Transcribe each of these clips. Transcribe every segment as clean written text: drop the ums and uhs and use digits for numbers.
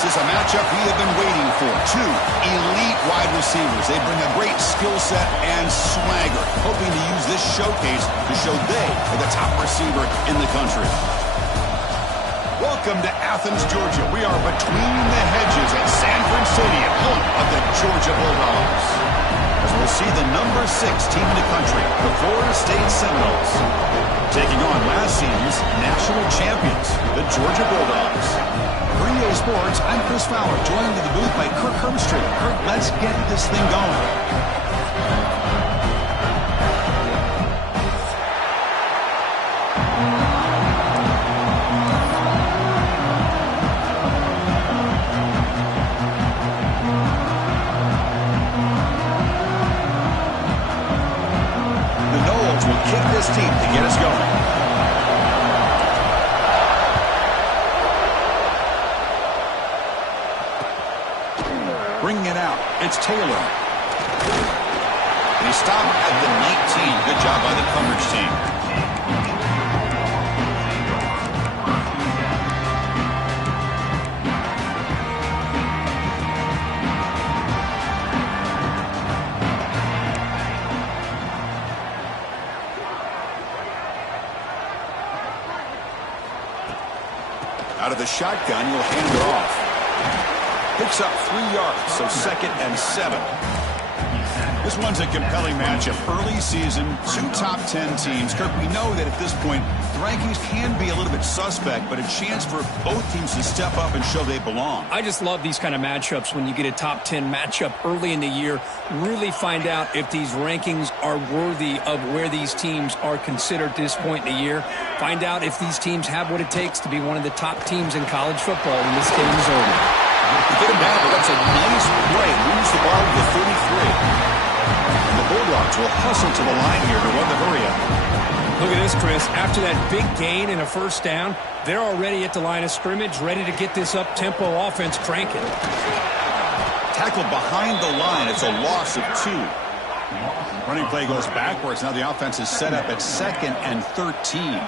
This is a matchup we have been waiting for. Two elite wide receivers. They bring a great skill set and swagger, hoping to use this showcase to show they are the top receiver in the country. Welcome to Athens, Georgia. We are between the hedges at Sanford Stadium, home of the Georgia Bulldogs. As we'll see the number 6 team in the country, the Florida State Seminoles, taking on last season's national champions, the Georgia Bulldogs. For EA Sports, I'm Chris Fowler, joined in the booth by Kirk Herbstreit. Kirk, let's get this thing going. Kick this team to get us going. Bringing it out, it's Taylor. And he stopped at the 19. Good job by the coverage team. Out of the shotgun, he'll hand it off. Picks up 3 yards, so 2nd and 7. This one's a compelling matchup. Early season, 2 top 10 teams. Kirk, we know that at this point, the rankings can be a little bit suspect, but a chance for both teams to step up and show they belong. I just love these kind of matchups when you get a top 10 matchup early in the year. Really find out if these rankings are worthy of where these teams are considered at this point in the year. Find out if these teams have what it takes to be one of the top teams in college football in the state of Missouri. Get him down, but that's a nice play. Moves the ball to the 33. And the Bulldogs will hustle to the line here to run the hurry-up. Look at this, Chris. After that big gain and a first down, they're already at the line of scrimmage, ready to get this up-tempo offense cranking. Tackled behind the line. It's a loss of 2. Running play goes backwards. Now the offense is set up at 2nd and 13.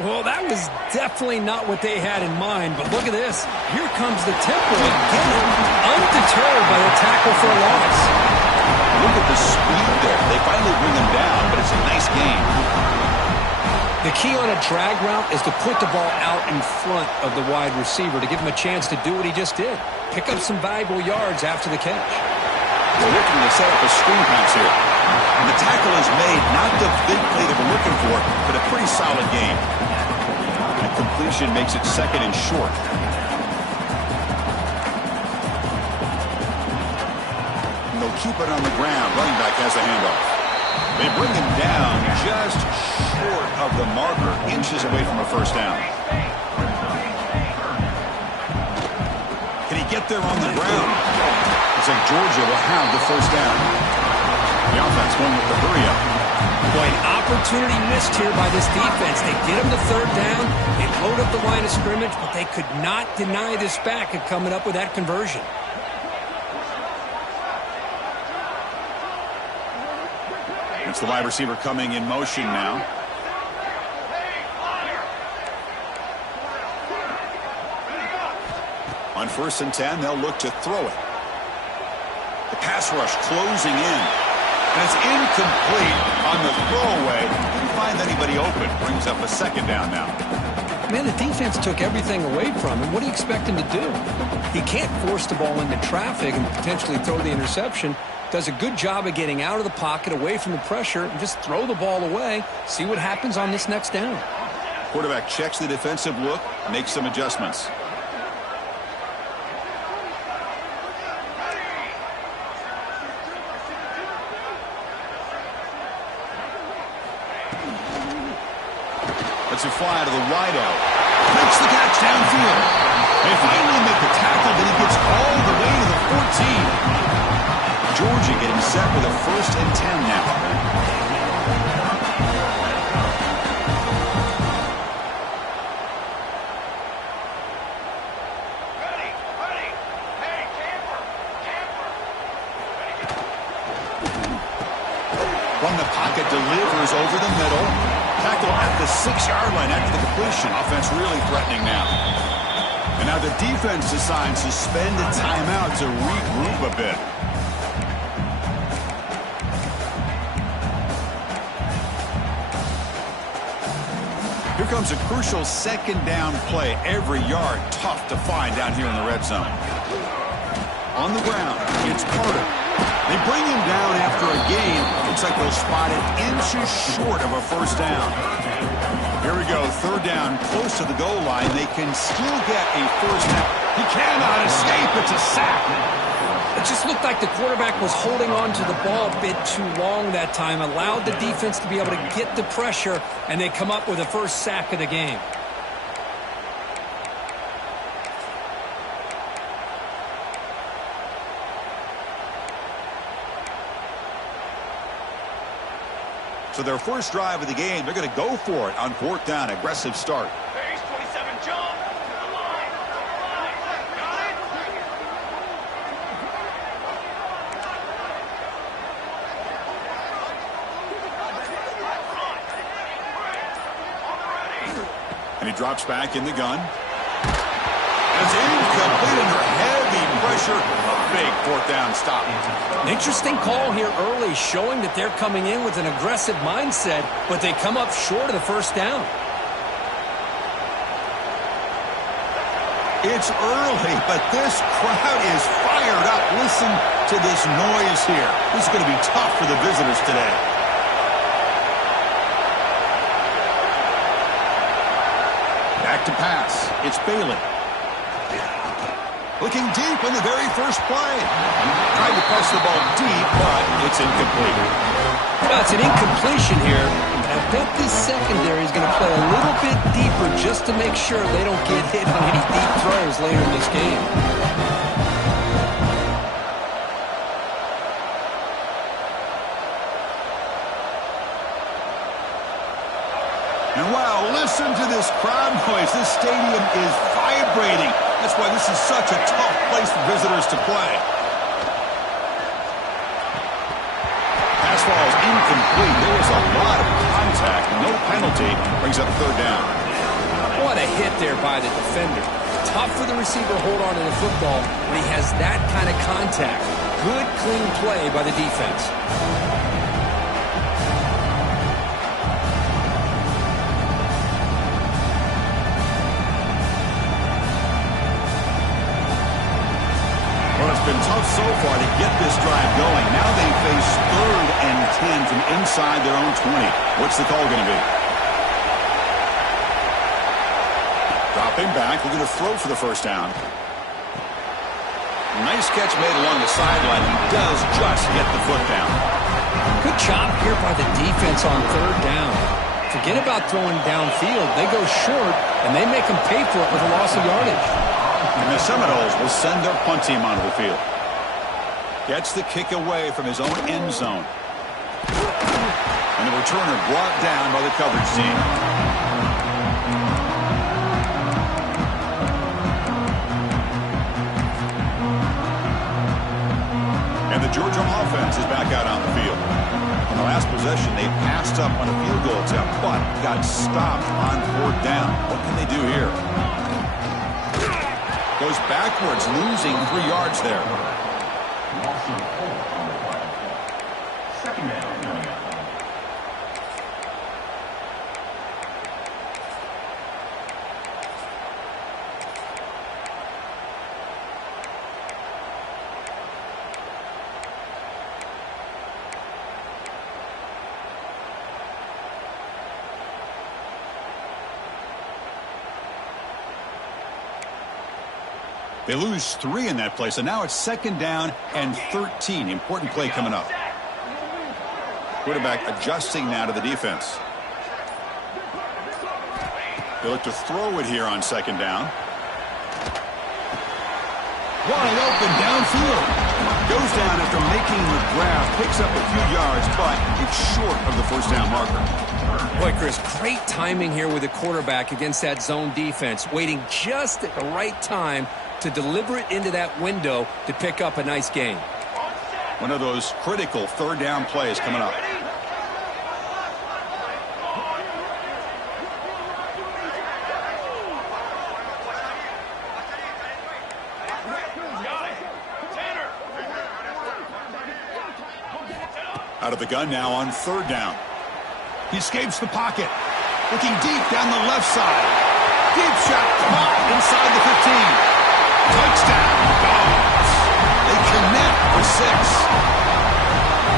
Well, that was definitely not what they had in mind, but look at this. Here comes the tempo again, undeterred by the tackle for a loss. Look at the speed there. They finally bring him down, but it's a nice gain. The key on a drag route is to put the ball out in front of the wide receiver to give him a chance to do what he just did. Pick up some valuable yards after the catch. They're looking to set up a screen pass here. And the tackle is made, not the big play that we're looking for, but a pretty solid game. And completion makes it 2nd and short. And they'll keep it on the ground. Running back has the handoff. They bring him down just short of the marker, inches away from a first down. Can he get there on the ground? Looks like Georgia will have the first down. The offense going with the hurry-up. Boy, an opportunity missed here by this defense. They get him the 3rd down. They load up the line of scrimmage, but they could not deny this back at coming up with that conversion. It's the wide receiver coming in motion now. On 1st and 10, they'll look to throw it. The pass rush closing in. And it's incomplete on the throwaway. Didn't find anybody open. Brings up a 2nd down now. Man, the defense took everything away from him. What do you expect him to do? He can't force the ball into traffic and potentially throw the interception. Does a good job of getting out of the pocket, away from the pressure, and just throw the ball away. See what happens on this next down. Quarterback checks the defensive look, makes some adjustments. Lets it fly to the wideout. Makes the catch downfield. They finally make the tackle, but he gets all the way to the 14. Georgia getting set with a 1st and 10 now. From the pocket, delivers over the middle. Tackle at the 6-yard line after the completion. Offense really threatening now. And now the defense decides to spend a timeout to regroup a bit. Here comes a crucial second down play. Every yard tough to find down here in the red zone. On the ground, it's Carter. They bring him down after a gain. Looks like they'll spot it inches short of a first down. Here we go, third down, close to the goal line. They can still get a first down. He cannot escape. It's a sack. It just looked like the quarterback was holding on to the ball a bit too long that time, allowed the defense to be able to get the pressure, and they come up with the first sack of the game. So their first drive of the game, they're going to go for it on fourth down. Aggressive start. And he drops back in the gun. It's incomplete under heavy pressure. A big fourth down stop. Interesting call here early, showing that they're coming in with an aggressive mindset, but they come up short of the first down. It's early, but this crowd is fired up. Listen to this noise here. This is going to be tough for the visitors today. Back to pass. It's Bailey. Looking deep on the very first play. Tried to press the ball deep, but it's incomplete. No, it's an incompletion here. I bet this secondary is going to play a little bit deeper just to make sure they don't get hit on any deep throws later in this game. And wow, listen to this crowd noise. This stadium is vibrating. That's why this is such a tough place for visitors to play. Pass ball is incomplete. There was a lot of contact. No penalty. Brings up third down. What a hit there by the defender. Tough for the receiver to hold on to the football when he has that kind of contact. Good, clean play by the defense. It's been tough so far to get this drive going. Now they face 3rd and 10 from inside their own 20. What's the call going to be? Dropping back. We're going to throw for the first down. Nice catch made along the sideline. He does just get the foot down. Good job here by the defense on third down. Forget about throwing downfield. They go short, and they make them pay for it with a loss of yardage. And the Seminoles will send their punt team onto the field. Gets the kick away from his own end zone. And the returner brought down by the coverage team. And the Georgia offense is back out on the field. On the last possession, they passed up on a field goal attempt, but got stopped on fourth down. What can they do here? Goes backwards, losing 3 yards there. Second down. They lose 3 in that play, so now it's second down and 13. Important play coming up. Quarterback adjusting now to the defense. They look to throw it here on second down. Wide open downfield. Goes down after making the grab, picks up a few yards, but it's short of the first down marker. Boy, Chris, great timing here with the quarterback against that zone defense, waiting just at the right time to deliver it into that window to pick up a nice gain. One of those critical third down plays coming up. Out of the gun now on third down. He escapes the pocket. Looking deep down the left side. Deep shot caught inside the 15. Touchdown, Dogs. They connect for 6.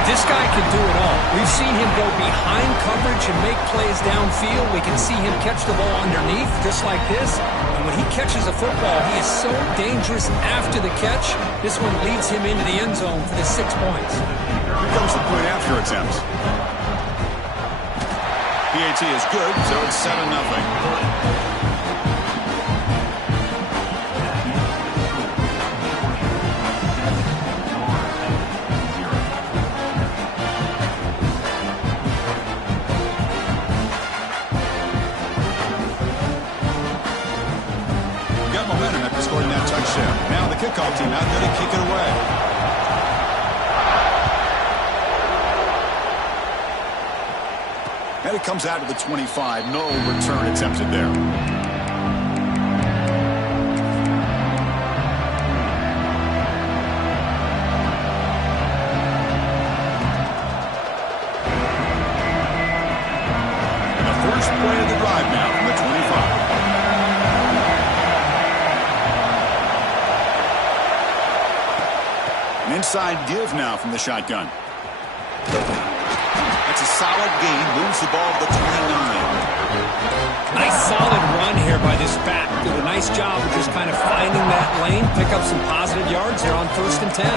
This guy can do it all. We've seen him go behind coverage and make plays downfield. We can see him catch the ball underneath, just like this. And when he catches a football, he is so dangerous after the catch. This one leads him into the end zone for the 6 points. Here comes the point after attempt. PAT is good, so it's 7-0. Momentum after scoring that touchdown. Now the kickoff team out there to kick it away. And it comes out to the 25. No return attempted there. And the first play of the drive now from the 25. Inside give now from the shotgun. That's a solid gain. Moves the ball to the 29. Nice solid run here by this back. Did a nice job of just kind of finding that lane. Pick up some positive yards here on 1st and 10.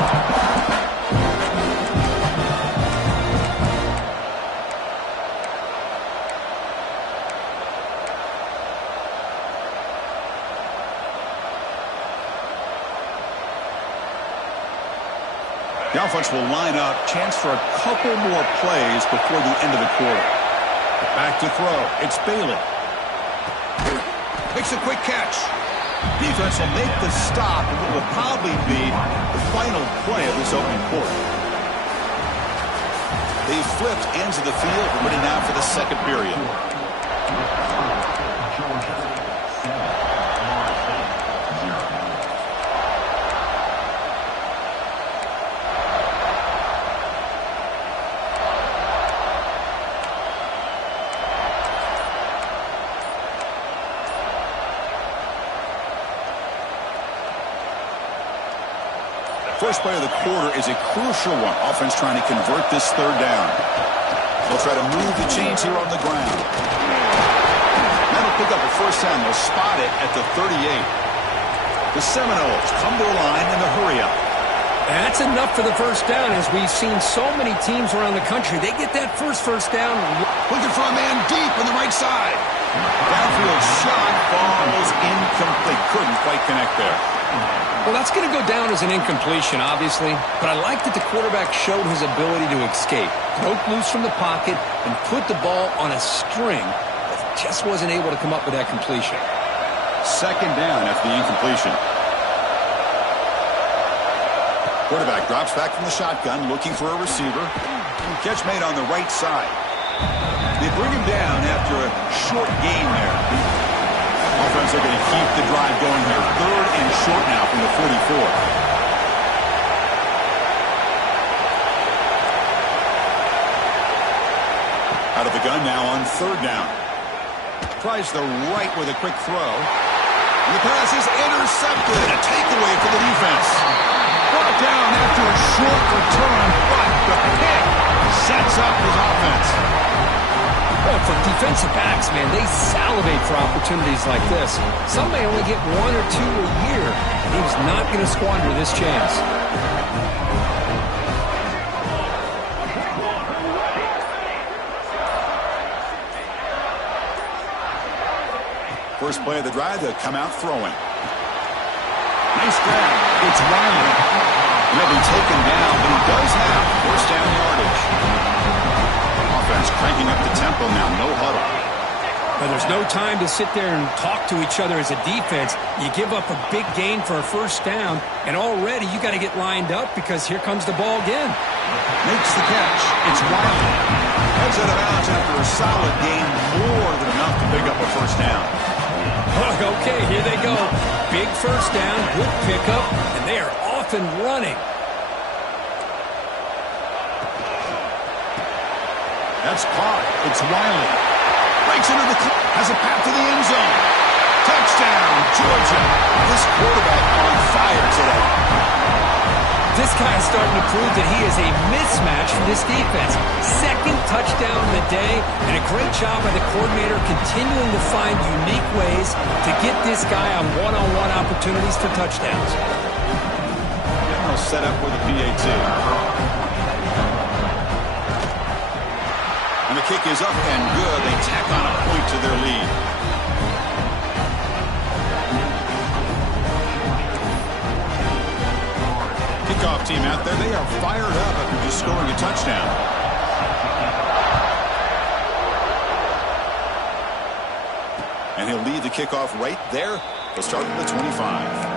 The offense will line up. Chance for a couple more plays before the end of the quarter. Back to throw. It's Bailey. Makes a quick catch. Defense will make the stop of what will probably be the final play of this opening quarter. They've flipped ends of the field. We're ready now for the second period. First play of the quarter is a crucial one. Offense trying to convert this third down. They'll try to move the chains here on the ground. That'll pick up a first down. They'll spot it at the 38. The Seminoles come to the line in the hurry-up. That's enough for the first down, as we've seen so many teams around the country. They get that first down. Looking for a man deep on the right side. Downfield shot falls incomplete. Couldn't quite connect there. Well, that's going to go down as an incompletion, obviously, but I like that the quarterback showed his ability to escape, broke loose from the pocket, and put the ball on a string, but just wasn't able to come up with that completion. Second down after the incompletion. Quarterback drops back from the shotgun, looking for a receiver. Catch made on the right side. They bring him down after a short gain there. Offense are going to keep the drive going here. 3rd and short now from the 44. Out of the gun now on 3rd down. Tries the right with a quick throw. And the pass is intercepted. A takeaway for the defense. Brought down after a short return, but the pick sets up his offense. Well, for defensive backs, man, they salivate for opportunities like this. Some may only get 1 or 2 a year. He's not going to squander this chance. First play of the drive, they'll come out throwing. Nice grab. It's Riley. He'll be taken down, but he does have first down yardage. Offense cranking up the tempo now, no huddle. But there's no time to sit there and talk to each other as a defense. You give up a big gain for a first down, and already you got to get lined up because here comes the ball again. Makes the catch. It's Riley. Heads out of bounds after a solid gain, more than enough to pick up a first down. Okay, here they go. Big first down, good pickup, and they are off and running. That's caught. It's Wiley. Breaks into the has a path to the end zone. Touchdown, Georgia. This quarterback on fire today. This guy is starting to prove that he is a mismatch for this defense. Second touchdown of the day, and a great job by the coordinator continuing to find unique ways to get this guy on one-on-one opportunities for touchdowns. And they'll set up with a PAT. And the kick is up and good. They tack on a point to their lead. Kickoff team out there. They are fired up after just scoring a touchdown. And he'll lead the kickoff right there. They'll start at the 25.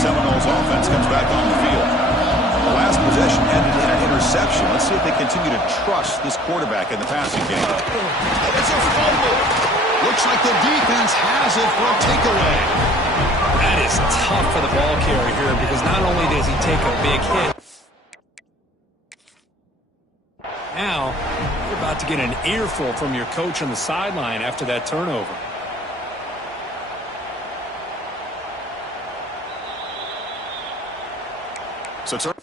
Seminoles offense comes back on the field. The last possession ended in an interception. Let's see if they continue to trust this quarterback in the passing game. It's a fumble. Looks like the defense has it for a takeaway. That is tough for the ball carrier here because not only does he take a big hit, now you're about to get an earful from your coach on the sideline after that turnover. So it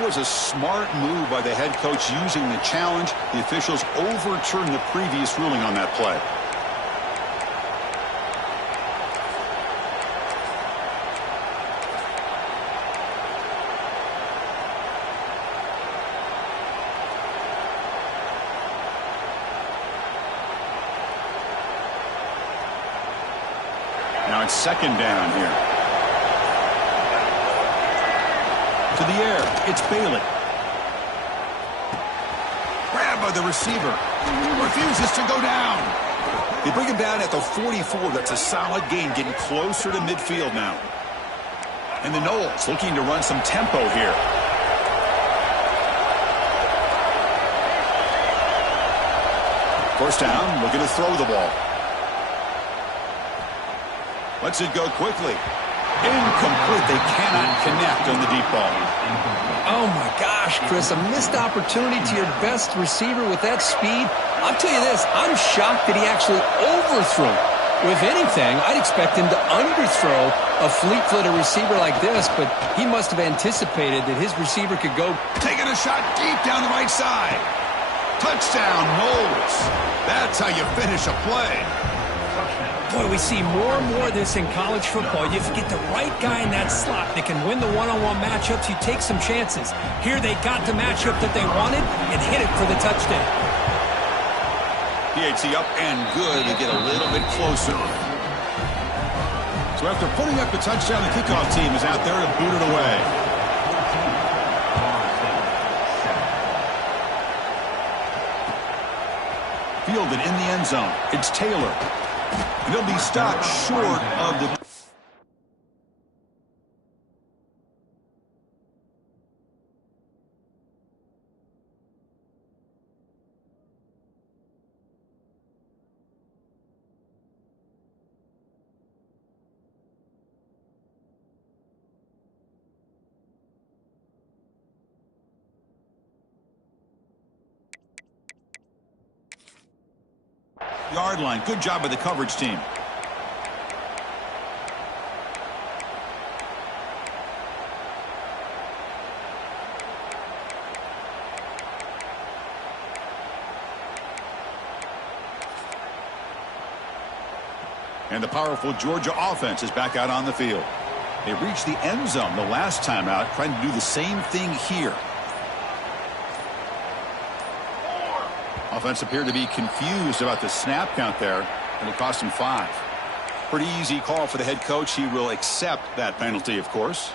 was a smart move by the head coach using the challenge. The officials overturned the previous ruling on that play. Now it's second down here. To the air. It's Bailey. Grabbed by the receiver. Refuses to go down. They bring him down at the 44. That's a solid gain, getting closer to midfield now. And the Noles looking to run some tempo here. First down, looking to throw the ball. Lets it go quickly. Incomplete. They cannot connect on the deep ball. Oh, my gosh, Chris. A missed opportunity to your best receiver with that speed. I'll tell you this. I'm shocked that he actually overthrew. If anything, I'd expect him to underthrow a fleet-footed receiver like this, but he must have anticipated that his receiver could go. Taking a shot deep down the right side. Touchdown, Noles. That's how you finish a play. Boy, we see more and more of this in college football. You get the right guy in that slot that can win the one-on-one matchups. You take some chances. Here they got the matchup that they wanted and hit it for the touchdown. PAT up and good. They get a little bit closer. So after putting up the touchdown, the kickoff team is out there to boot it away. Fielded in the end zone. It's Taylor. They'll be stopped short of the... Yard line. Good job by the coverage team. And the powerful Georgia offense is back out on the field. They reached the end zone the last time out, trying to do the same thing here. Offense appeared to be confused about the snap count there, and it cost him 5. Pretty easy call for the head coach. He will accept that penalty, of course.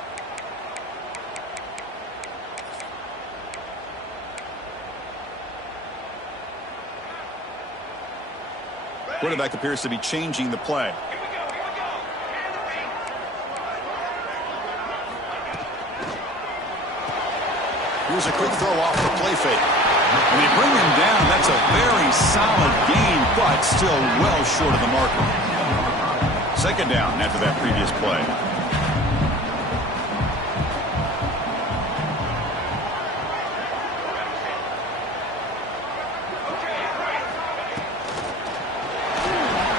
Quarterback appears to be changing the play. Here's a quick throw off the play fake. And they bring him down. That's That's a very solid gain, but still well short of the marker. Second down after that previous play.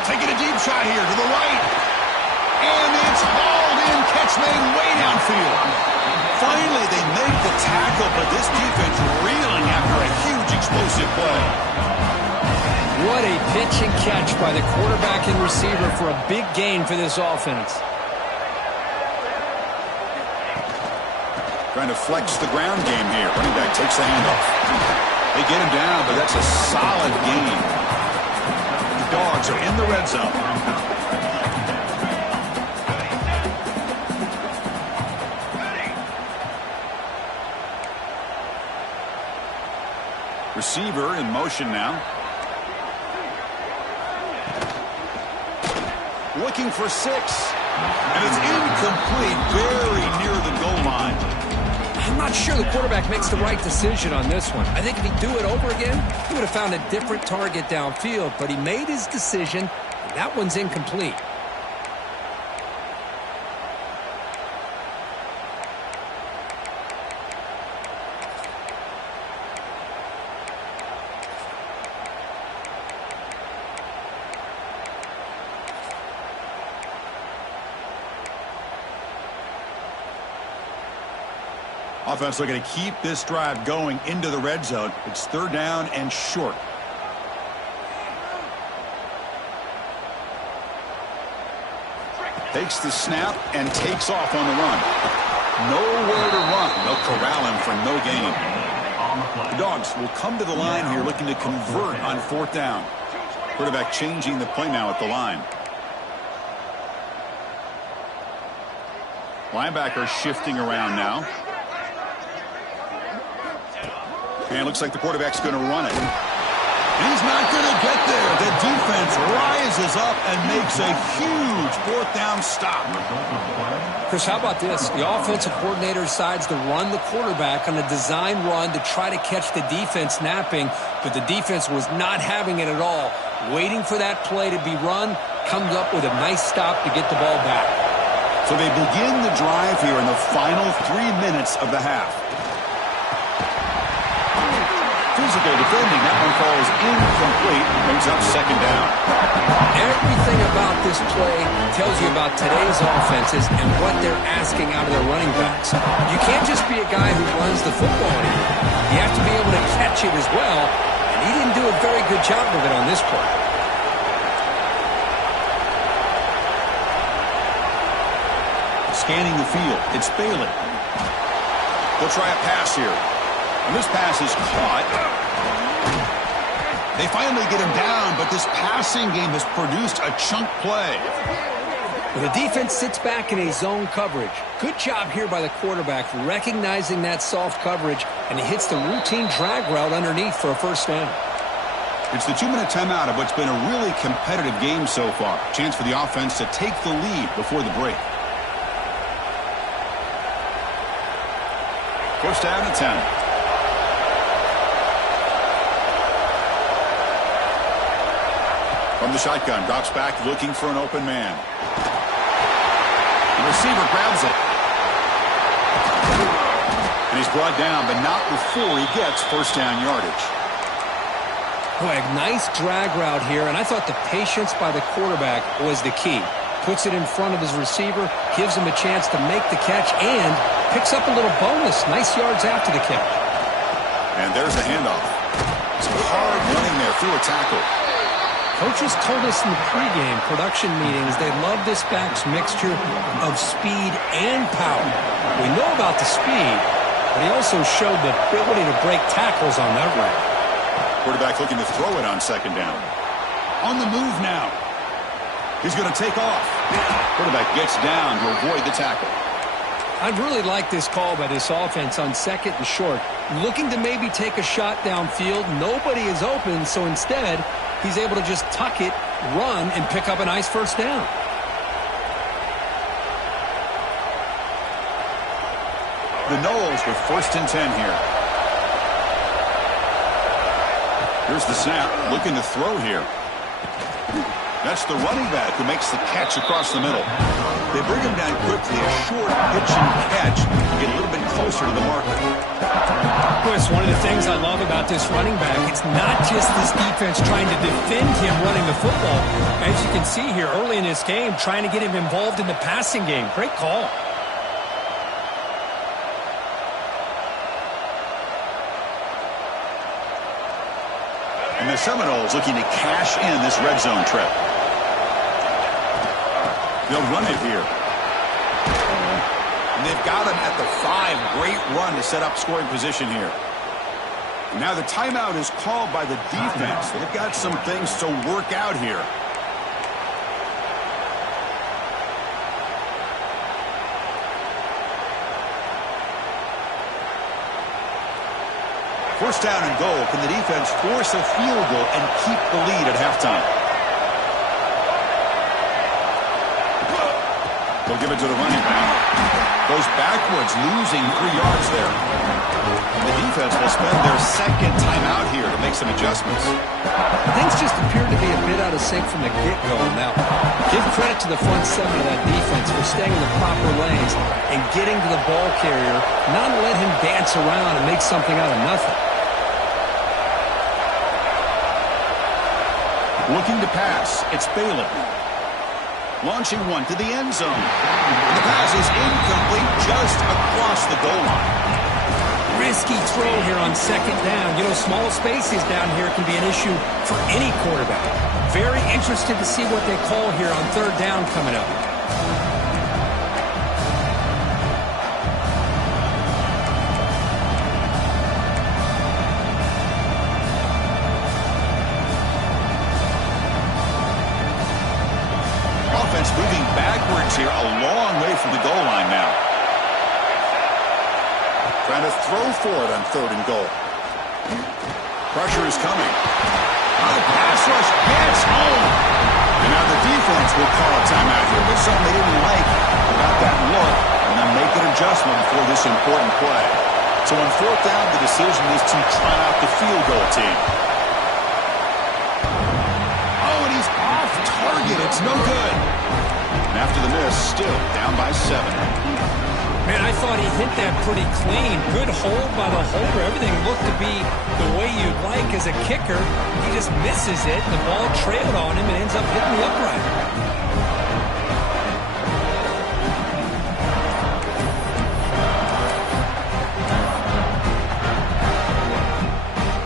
Taking a deep shot here to the right. And it's hauled in, catch made way downfield. Finally, they make the tackle, but this defense reeling after a huge explosive play. What a pitch and catch by the quarterback and receiver for a big gain for this offense. Trying to flex the ground game here. Running back takes the handoff. They get him down, but that's a solid gain. The Dogs are in the red zone. Receiver in motion now. Looking for 6. And it's incomplete, very near the goal line. I'm not sure the quarterback makes the right decision on this one. I think if he'd do it over again, he would have found a different target downfield. But he made his decision, and that one's incomplete. Offense looking to keep this drive going into the red zone. It's third down and short. Takes the snap and takes off on the run. Nowhere to run. They'll corral him for no gain. The Dogs will come to the line here looking to convert on fourth down. Quarterback changing the play now at the line. Linebacker shifting around now. And it looks like the quarterback's going to run it. He's not going to get there. The defense rises up and makes a huge fourth down stop. Chris, how about this? The offensive coordinator decides to run the quarterback on a design run to try to catch the defense napping, but the defense was not having it at all. Waiting for that play to be run, comes up with a nice stop to get the ball back. So they begin the drive here in the final 3 minutes of the half. Physical defending. That one falls incomplete. Brings up second down. Everything about this play tells you about today's offenses and what they're asking out of their running backs. You can't just be a guy who runs the football anymore. You have to be able to catch it as well, and he didn't do a very good job of it on this play. Scanning the field. It's Bailey. They'll try a pass here. And this pass is caught. They finally get him down, but this passing game has produced a chunk play. The defense sits back in a zone coverage. Good job here by the quarterback recognizing that soft coverage, and he hits the routine drag route underneath for a first down. It's the 2-minute timeout of what's been a really competitive game so far. Chance for the offense to take the lead before the break. First down and 10. From the shotgun, drops back looking for an open man. The receiver grabs it. And he's brought down, but not before he gets first down yardage. Boy, a nice drag route here, and I thought the patience by the quarterback was the key. Puts it in front of his receiver, gives him a chance to make the catch, and picks up a little bonus. Nice yards after the catch. And there's the handoff. Some hard running there through a tackle. Coaches told us in the pregame production meetings they love this back's mixture of speed and power. We know about the speed, but he also showed the ability to break tackles on that route. Quarterback looking to throw it on second down. On the move now. He's going to take off. Quarterback gets down to avoid the tackle. I'd really like this call by this offense on second and short. Looking to maybe take a shot downfield. Nobody is open, so instead, he's able to just tuck it, run, and pick up a nice first down. The Knowles with first and 10 here. Here's the snap, looking to throw here. That's the running back who makes the catch across the middle. They bring him down quickly, a short pitch and catch to get a little bit closer to the marker. Chris, one of the things I love about this running back, it's not just this defense trying to defend him running the football. As you can see here early in this game, trying to get him involved in the passing game. Great call. And the Seminoles looking to cash in this red zone trip. They'll run it here. And they've got him at the 5. Great run to set up scoring position here. And now the timeout is called by the defense. They've got some things to work out here. First down and goal. Can the defense force a field goal and keep the lead at halftime? They'll give it to the running back. Goes backwards, losing 3 yards there. And the defense will spend their second timeout here to make some adjustments. Things just appear to be a bit out of sync from the get-go. Now, give credit to the front 7 of that defense for staying in the proper lanes and getting to the ball carrier, not let him dance around and make something out of nothing. Looking to pass. It's Bailey. Launching one to the end zone. And the pass is incomplete just across the goal line. Risky throw here on second down. You know, small spaces down here can be an issue for any quarterback. Very interested to see what they call here on third down coming up. Moving backwards here, a long way from the goal line now. Trying to throw for it on third and goal. Pressure is coming. Pass rush gets home. And now the defense will call a timeout here. There's something they didn't like about that look, and then make an adjustment for this important play. So on fourth down, the decision is to try out the field goal team. Oh, and he's off target. It's no good. And after the miss, still down by 7. Man, I thought he hit that pretty clean. Good hold by the holder. Everything looked to be the way you'd like as a kicker. He just misses it. The ball trailed on him and ends up hitting the upright.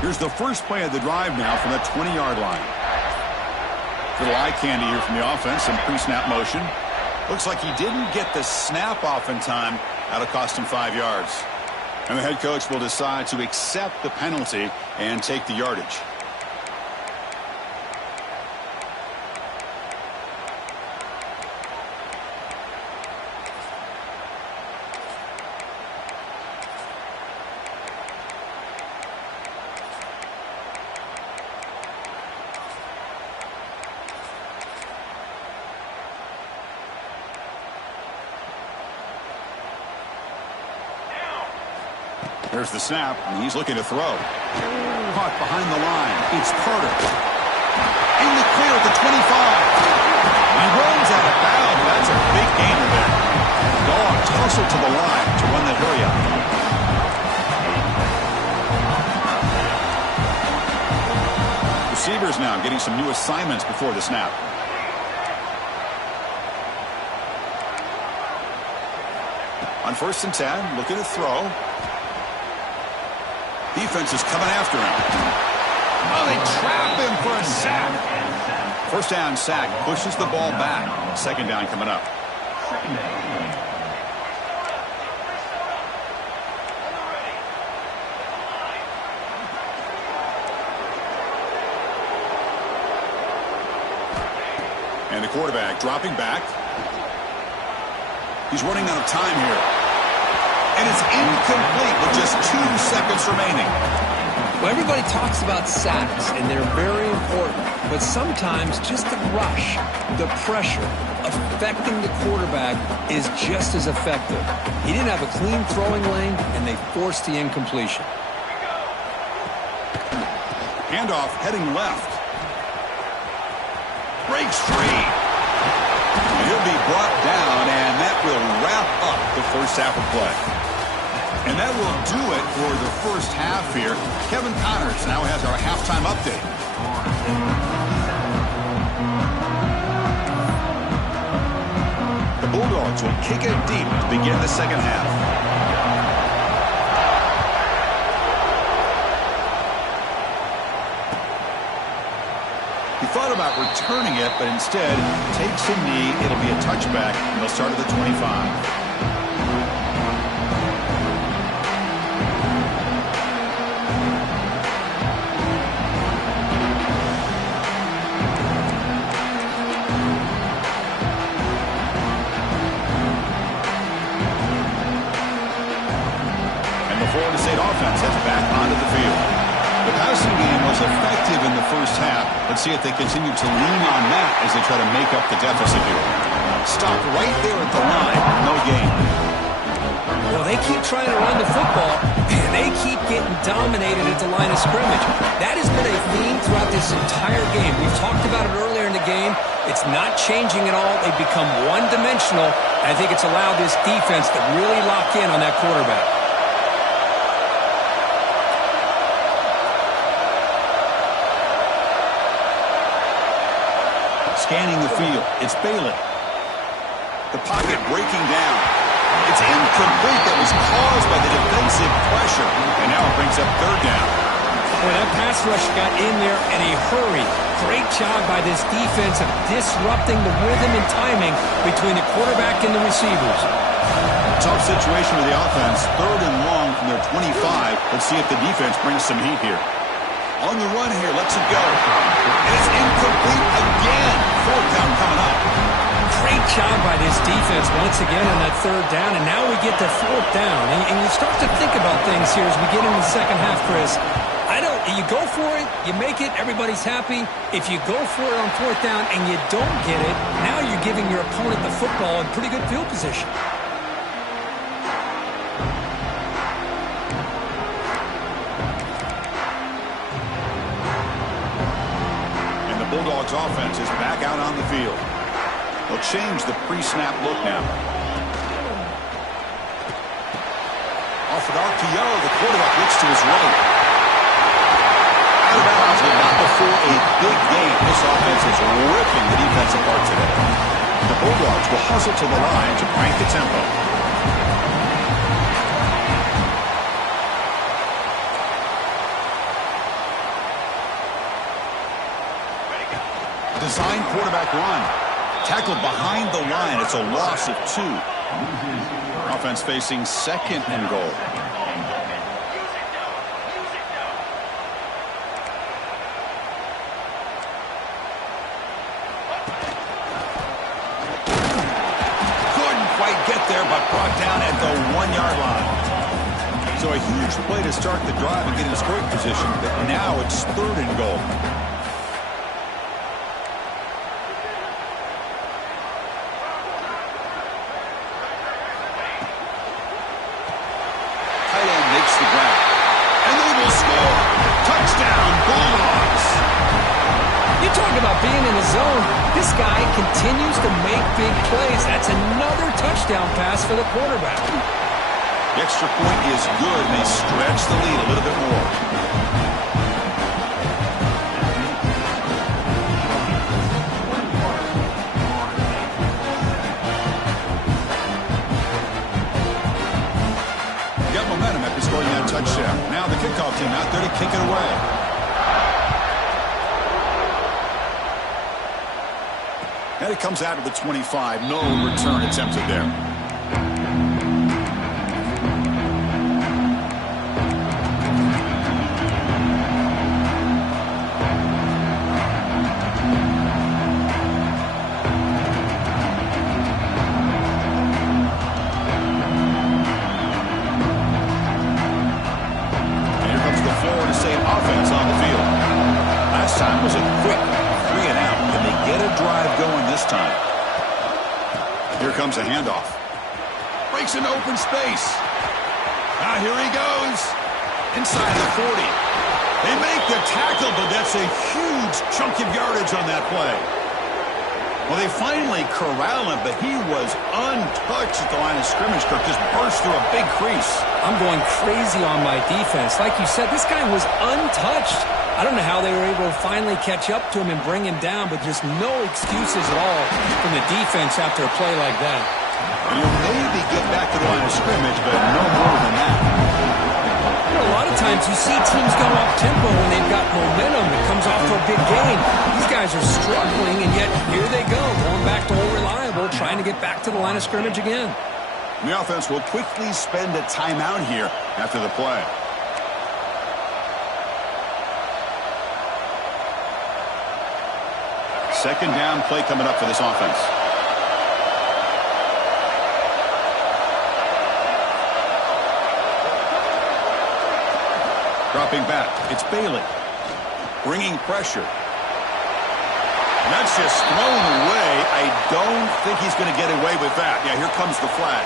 Here's the first play of the drive now from the 20-yard line. Little eye candy here from the offense, some pre-snap motion. Looks like he didn't get the snap off in time. That'll cost him 5 yards. And the head coach will decide to accept the penalty and take the yardage. There's the snap, and he's looking to throw. Caught behind the line. It's Carter. In the clear at the 25. He runs out of bounds. That's a big gainer there. Dog tussled to the line to run that hurry up. Receivers now getting some new assignments before the snap. On 1st and 10, looking to throw. Defense is coming after him. Oh, they trap him for a sack. First down sack pushes the ball back. Second down coming up. And the quarterback dropping back. He's running out of time here. And it's incomplete with just 2 seconds remaining. Well, everybody talks about sacks, and they're very important. But sometimes just the rush, the pressure, affecting the quarterback is just as effective. He didn't have a clean throwing lane, and they forced the incompletion. Handoff heading left. Breaks free. He'll be brought down, and that will wrap up the first half of play. And that will do it for the first half here. Kevin Connors now has our halftime update. The Bulldogs will kick it deep to begin the second half. He thought about returning it, but instead takes a knee. It'll be a touchback, and they'll start at the 25. Florida State offense heads back onto the field. The passing game was effective in the first half. Let's see if they continue to lean on that as they try to make up the deficit here. Stop right there at the line. No gain. Well, they keep trying to run the football, and they keep getting dominated at the line of scrimmage. That has been a theme throughout this entire game. We've talked about it earlier in the game. It's not changing at all. They've become one-dimensional. I think it's allowed this defense to really lock in on that quarterback. Scanning the field, it's Bailey. The pocket breaking down. It's incomplete. That was caused by the defensive pressure. And now it brings up third down. Boy, that pass rush got in there in a hurry. Great job by this defense of disrupting the rhythm and timing between the quarterback and the receivers. Tough situation with the offense. Third and long from their 25. Let's see if the defense brings some heat here. On the run here, lets it go. And it's incomplete again. Fourth down coming up. Great job by this defense once again on that third down, and now we get to fourth down. And you start to think about things here as we get into the second half, Chris. You go for it, you make it, everybody's happy. If you go for it on fourth down and you don't get it, now you're giving your opponent the football in pretty good field position. Bulldogs offense is back out on the field. They'll change the pre-snap look now. Off an RPO, the quarterback looks to his right. Out of bounds, but not before a big game. This offense is ripping the defense apart today. The Bulldogs will hustle to the line to crank the tempo. Design quarterback run. Tackled behind the line. It's a loss of 2. Offense facing second and goal. Couldn't quite get there, but brought down at the 1-yard line. So a huge play to start the drive and get in scoring position. But now it's third and goal. The grab. And they will score. Touchdown, Bulldogs. You talk about being in the zone. This guy continues to make big plays. That's another touchdown pass for the quarterback. The extra point is good. They stretch the lead a little bit more. Momentum after scoring that touchdown. Now the kickoff team out there to kick it away. And it comes out of the 25. No return attempted there. Time was a quick 3-and-out. Can they get a drive going this time? Here comes a handoff. Breaks into open space. Now here he goes. inside the 40. They make the tackle, but that's a huge chunk of yardage on that play. Well, they finally corral him, but he was untouched at the line of scrimmage. Kirk just burst through a big crease. I'm going crazy on my defense. Like you said, this guy was untouched. I don't know how they were able to finally catch up to him and bring him down, but just no excuses at all from the defense after a play like that. And you'll maybe get back to the line of scrimmage, but no more than that. You know, a lot of times you see teams go up-tempo when they've got momentum that comes off to a big gain. These guys are struggling, and yet here they go, going back to old reliable, trying to get back to the line of scrimmage again. The offense will quickly spend a timeout here after the play. Second down play coming up for this offense. Dropping back, it's Bailey. Bringing pressure. And that's just thrown away. I don't think he's going to get away with that. Yeah, here comes the flag.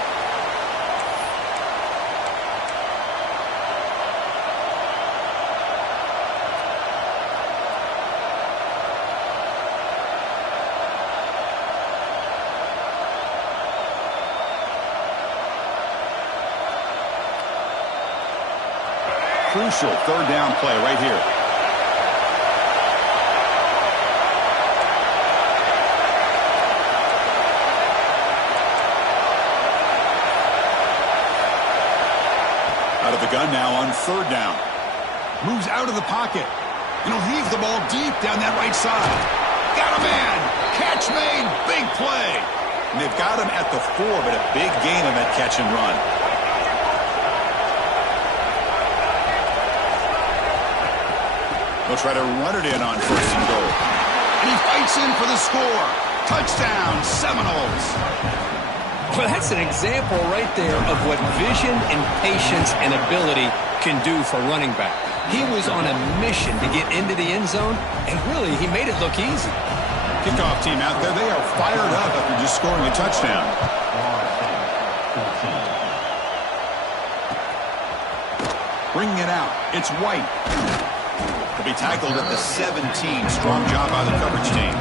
Crucial third down play right here. Out of the gun now on third down. Moves out of the pocket. And he'll heave the ball deep down that right side. Got a man. Catch made. Big play. And they've got him at the 4, but a big gain on that catch and run. They'll try to run it in on first and goal. And he fights in for the score. Touchdown, Seminoles. Well, that's an example right there of what vision and patience and ability can do for running back. He was on a mission to get into the end zone, and really, he made it look easy. Kickoff team out there, they are fired up after just scoring a touchdown. Bringing it out, it's White. He'll be tackled at the 17. Strong job by the coverage team.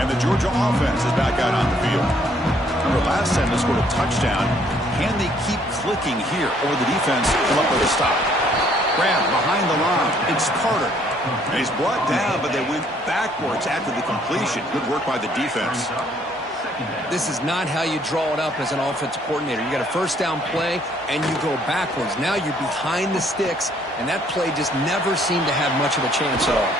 And the Georgia offense is back out on the field. Remember, last time they scored a touchdown. Can they keep clicking here, or the defense come up with a stop? Grab behind the line. It's Carter. And he's brought down, but they went backwards after the completion. Good work by the defense. This is not how you draw it up as an offensive coordinator. You got a first down play, and you go backwards. Now you're behind the sticks, and that play just never seemed to have much of a chance at all.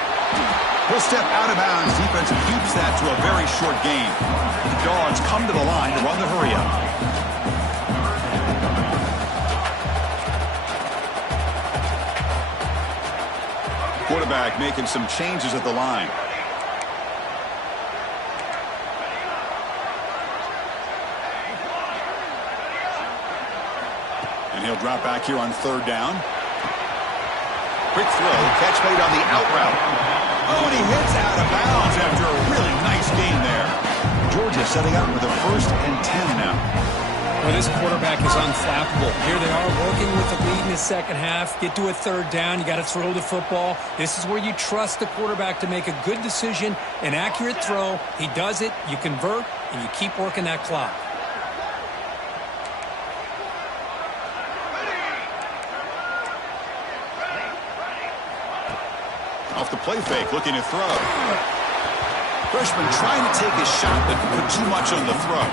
He'll step out of bounds. Defense keeps that to a very short gain. The Dogs come to the line to run the hurry-up. Quarterback making some changes at the line. And he'll drop back here on third down. Quick throw, catch made on the out route. Oh, and he hits out of bounds after a really nice gain there. Georgia setting up with a 1st and 10 now. Well, this quarterback is unflappable. Here they are working with the lead in the second half. Get to a third down. You got to throw the football. This is where you trust the quarterback to make a good decision, an accurate throw. He does it. You convert, and you keep working that clock. Off the play fake, looking to throw. Freshman trying to take a shot, but put too much on the throw.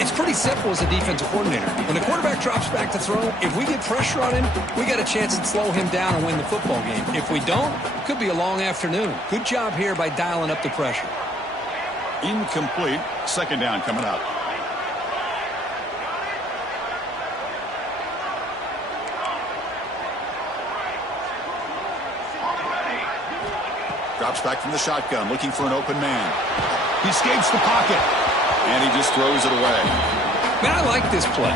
It's pretty simple as a defensive coordinator. When the quarterback drops back to throw, if we get pressure on him, we got a chance to slow him down and win the football game. If we don't, it could be a long afternoon. Good job here by dialing up the pressure. Incomplete. Second down coming up. Drops back from the shotgun, looking for an open man. He escapes the pocket, and he just throws it away. Man, I like this play.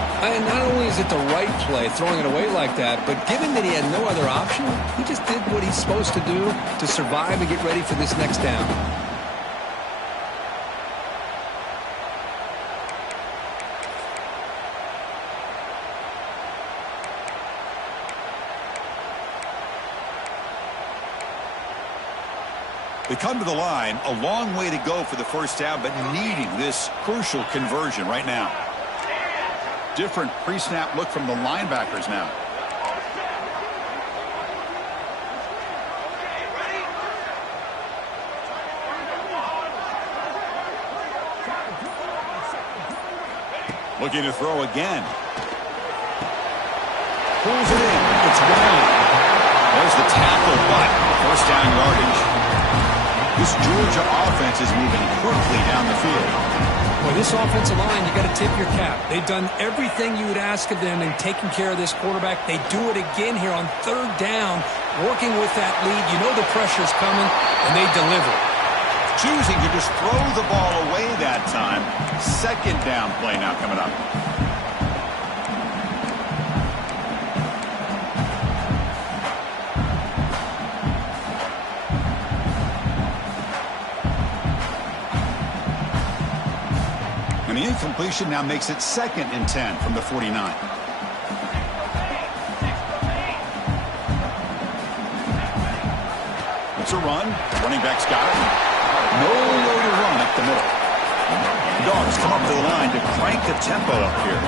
Not only is it the right play, throwing it away like that, but given that he had no other option, he just did what he's supposed to do to survive and get ready for this next down. They come to the line, a long way to go for the first down, but needing this crucial conversion right now. Different pre-snap look from the linebackers now. Looking to throw again. Pulls it in. It's wide. There's the tackle, but first down yardage. This Georgia offense is moving quickly down the field. Boy, this offensive line, you got to tip your cap. They've done everything you would ask of them in taking care of this quarterback. They do it again here on third down, working with that lead. You know the pressure's coming, and they deliver. Choosing to just throw the ball away that time. Second down play now coming up. And the incompletion now makes it 2nd and 10 from the 49. It's a run. Running back's got it. Nowhere to run up the middle. The Dogs come up to the line to crank the tempo up here.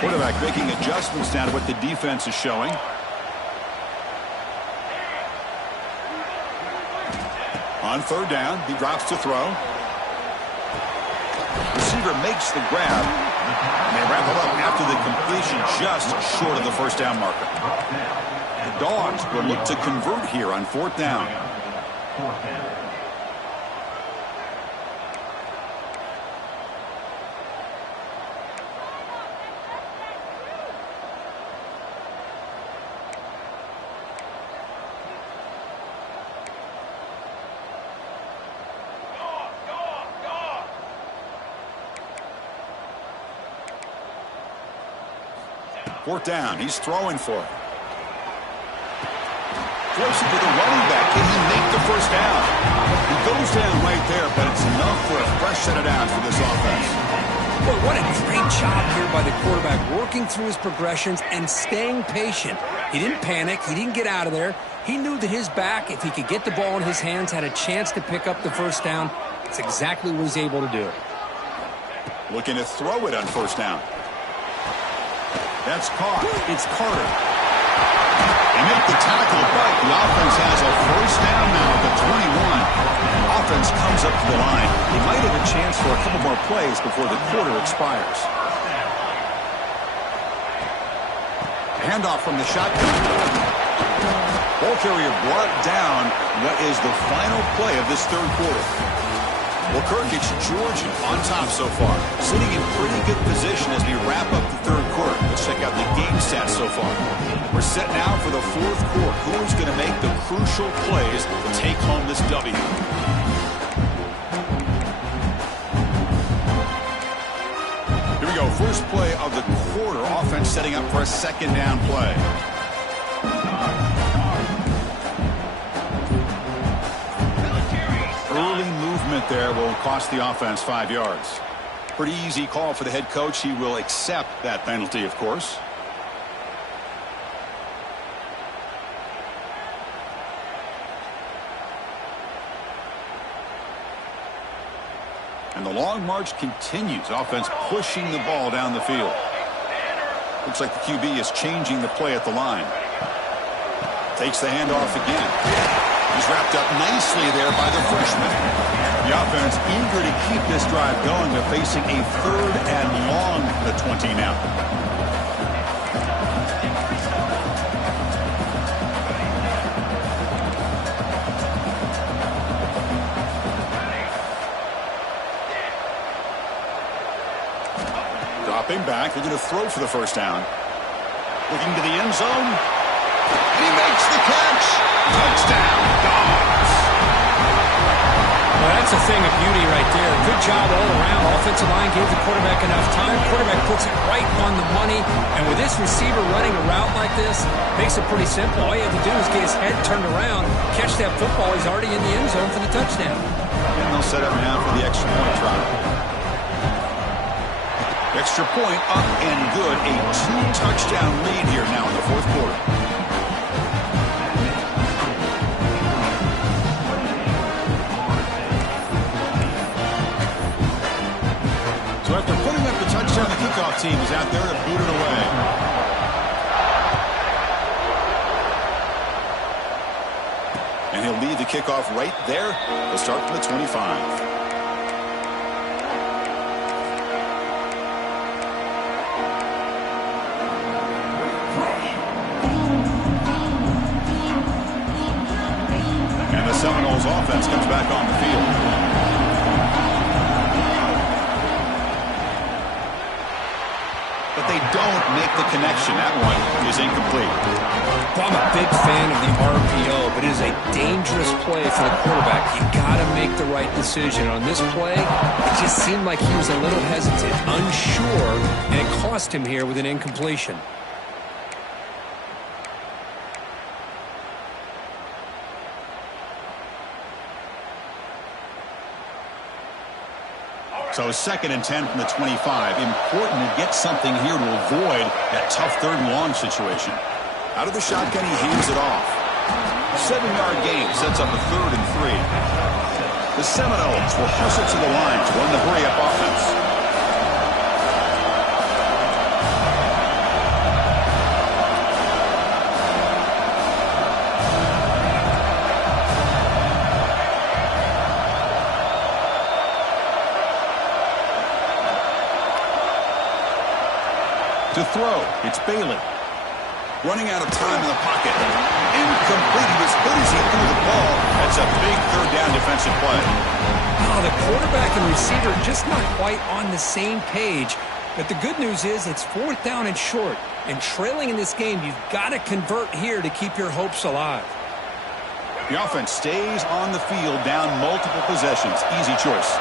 Quarterback making adjustments now to what the defense is showing. On third down, he drops to throw. Receiver makes the grab. And they wrap it up after the completion just short of the first down marker. The Dogs will look to convert here on 4th down. Fourth down. He's throwing for it. Throws it to the running back. Can he make the first down? He goes down right there, but it's enough for a fresh set of downs for this offense. Boy, what a great job here by the quarterback, working through his progressions and staying patient. He didn't panic. He didn't get out of there. He knew that his back, if he could get the ball in his hands, had a chance to pick up the first down. That's exactly what he's able to do. Looking to throw it on first down. That's caught. It's Carter. They make the tackle, but the offense has a first down now at the 21. The offense comes up to the line. He might have a chance for a couple more plays before the quarter expires. Handoff from the shotgun. Ball carrier brought down. What is the final play of this third quarter? Well, Kirk, it's Georgia on top so far. Sitting in pretty good position as we wrap up the third quarter. Let's check out the game stats so far. We're set now for the fourth quarter. Who's going to make the crucial plays to take home this W? Here we go. First play of the quarter. Offense setting up for a second down play. Early movement there will cost the offense 5 yards. Pretty easy call for the head coach. He will accept that penalty, of course. And the long march continues. Offense pushing the ball down the field. Looks like the QB is changing the play at the line. Takes the handoff again. He's wrapped up nicely there by the freshman. The offense eager to keep this drive going, but facing a third and long at 20 now. Dropping back. They're going to throw for the first down. Looking to the end zone. And he makes the catch. Touchdown, Dogs. Well, that's a thing of beauty right there. Good job all around. Offensive line gave the quarterback enough time. Quarterback puts it right on the money. And with this receiver running a route like this, makes it pretty simple. All you have to do is get his head turned around, catch that football. He's already in the end zone for the touchdown. And they'll set up now for the extra point try. Extra point up and good. A 2-touchdown lead here now in the fourth quarter. So after putting up the touchdown, the kickoff team is out there to boot it away. And he'll lead the kickoff right there. They'll start from the 25. And the Seminoles offense comes back on the field. But they don't make the connection. That one is incomplete. Well, I'm a big fan of the RPO, but it is a dangerous play for the quarterback. You got to make the right decision. On this play, it just seemed like he was a little hesitant, unsure, and it cost him here with an incompletion. So 2nd and 10 from the 25. Important to get something here to avoid that tough 3rd and long situation. Out of the shotgun, he hands it off. 7-yard gain sets up a 3rd and 3. The Seminoles will hustle to the line to run the hurry-up offense. To throw, it's Bailey. Running out of time in the pocket. Incomplete. He was good as he threw the ball. That's a big 3rd down defensive play. Oh, the quarterback and receiver just not quite on the same page. But the good news is it's 4th down and short. And trailing in this game, you've got to convert here to keep your hopes alive. The offense stays on the field down multiple possessions. Easy choice.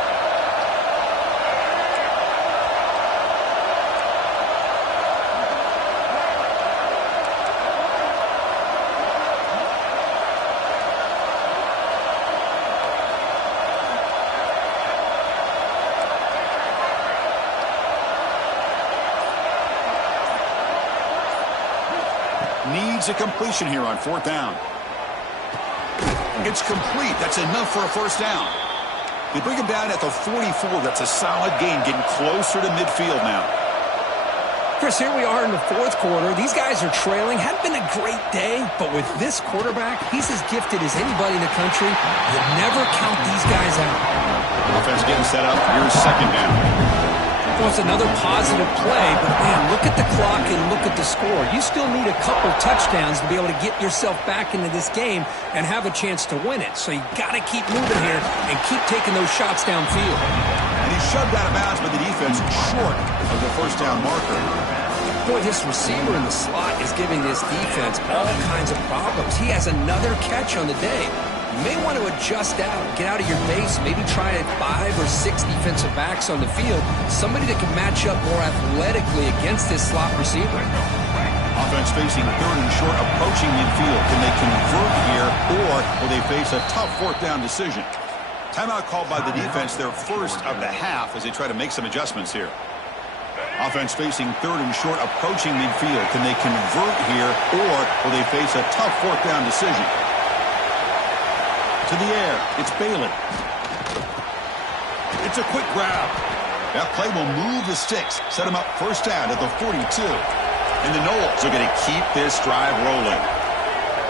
Needs a completion here on 4th down. It's complete. That's enough for a 1st down. They bring him down at the 44. That's a solid gain, getting closer to midfield now. Chris, here we are in the 4th quarter. These guys are trailing. Hadn't been a great day, but with this quarterback, he's as gifted as anybody in the country. You never count these guys out. Offense getting set up. Here's 2nd down. Well, it's another positive play, but man, look at the clock and look at the score. You still need a couple touchdowns to be able to get yourself back into this game and have a chance to win it. So you got to keep moving here and keep taking those shots downfield. And he's shoved out of bounds by the defense short of the 1st down marker. Boy, this receiver in the slot is giving this defense all kinds of problems. He has another catch on the day. You may want to adjust out, get out of your base, maybe try 5 or 6 defensive backs on the field, somebody that can match up more athletically against this slot receiver. Offense facing 3rd and short, approaching midfield. Can they convert here, or will they face a tough 4th down decision? Timeout called by the defense, their first of the half, as they try to make some adjustments here. Offense facing 3rd and short, approaching midfield. Can they convert here, or will they face a tough 4th down decision? To the air, it's Bailey. It's a quick grab. That play will move the sticks, set him up 1st down at the 42. And the Noles are going to keep this drive rolling.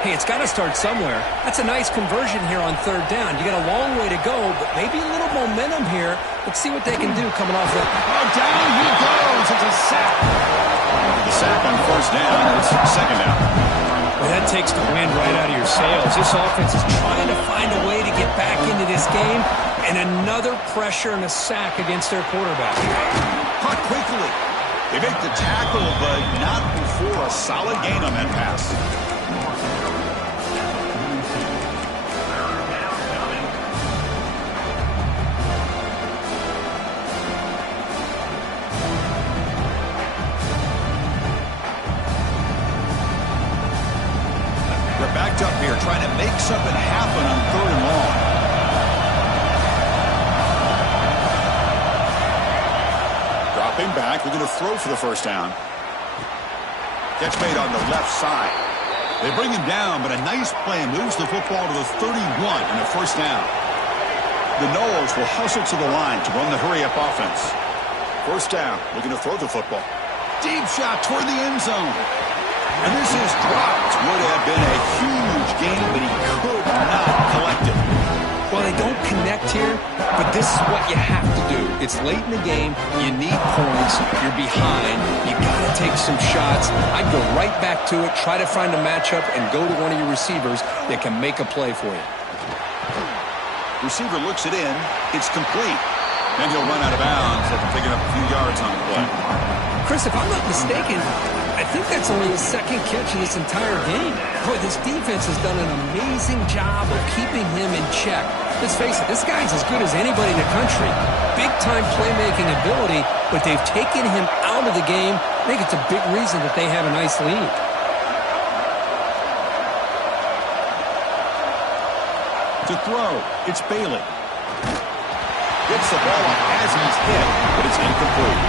Hey, it's got to start somewhere. That's a nice conversion here on 3rd down. You got a long way to go, but maybe a little momentum here. Let's see what they can do coming off that. Oh, down he goes. It's a sack. The sack on 1st down. It's 2nd down. Well, that takes the wind right out of your sails. This offense is trying to find a way to get back into this game, and another pressure and a sack against their quarterback. Caught quickly. They make the tackle, but not before a solid gain on that pass. They're backed up here, trying to make something happen on 3rd and long. Dropping back, we're going to throw for the first down. Catch made on the left side. They bring him down, but a nice play moves the football to the 31 and a first down. The Noles will hustle to the line to run the hurry-up offense. First down, looking to throw the football. Deep shot toward the end zone. And this is dropped. Would have been a huge gain, but he could not collect it. Well, they don't connect here, but this is what you have to do. It's late in the game. You need points. You're behind. You got to take some shots. I'd go right back to it, try to find a matchup, and go to one of your receivers that can make a play for you. Receiver looks it in. It's complete. And he'll run out of bounds after picking up a few yards on the play. Chris, if I'm not mistaken, I think that's only his second catch in this entire game. Boy, this defense has done an amazing job of keeping him in check. Let's face it, this guy's as good as anybody in the country. Big-time playmaking ability, but they've taken him out of the game. I think it's a big reason that they have a nice lead. To throw, it's Bailey. Gets the ball up as he's hit, but it's incomplete.